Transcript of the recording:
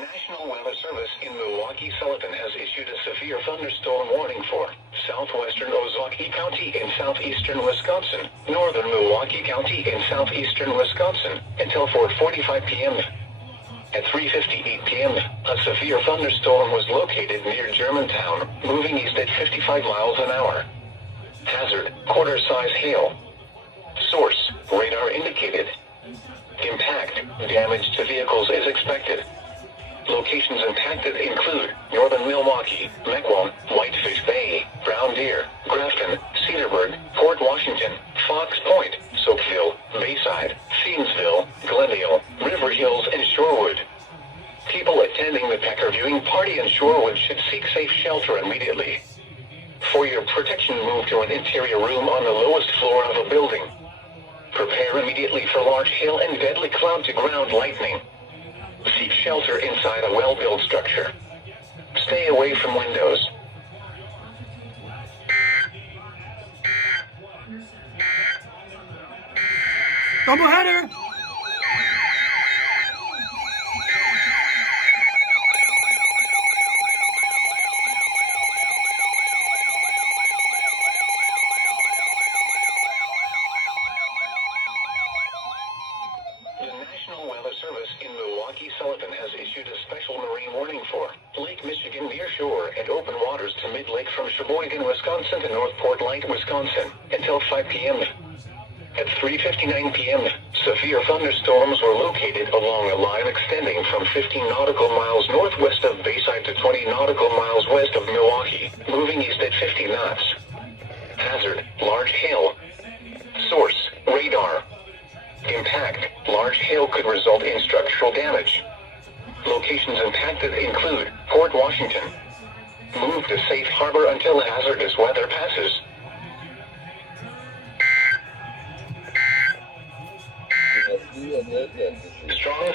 National Weather Service in Milwaukee Sullivan has issued a severe thunderstorm warning for southwestern Ozaukee County in southeastern Wisconsin, northern Milwaukee County in southeastern Wisconsin, until 4:45 p.m. At 3:58 p.m., a severe thunderstorm was located near Germantown, moving east at 55 miles an hour. Hazard, quarter-size hail. Source, radar indicated. Impact, damage to vehicles is expected. Locations impacted include northern Milwaukee, Mequon, Whitefish Bay, Brown Deer, Grafton, Cedarburg, Port Washington, Fox Point, Soapville, Bayside, Thiensville, Glendale, River Hills, and Shorewood. People attending the Pecker viewing party in Shorewood should seek safe shelter immediately. For your protection, move to an interior room on the lowest floor of a building. Prepare immediately for large hail and deadly cloud-to-ground lightning. Seek shelter inside a well-built structure. Stay away from windows. Doubleheader! The National Weather Service in Milwaukee Sullivan has issued a special marine warning for Lake Michigan near shore and open waters to mid-lake from Sheboygan, Wisconsin to North Port Light, Wisconsin, until 5 p.m. At 3:59 p.m., severe thunderstorms were located along a line extending from 15 nautical miles northwest of Bayside to 20 nautical miles west of Milwaukee, moving east at 50 knots. Hazard, large hail. Source, radar. Impact, large hail could result in structural damage. Locations impacted include Port Washington. Move to safe harbor until hazardous weather passes. Strong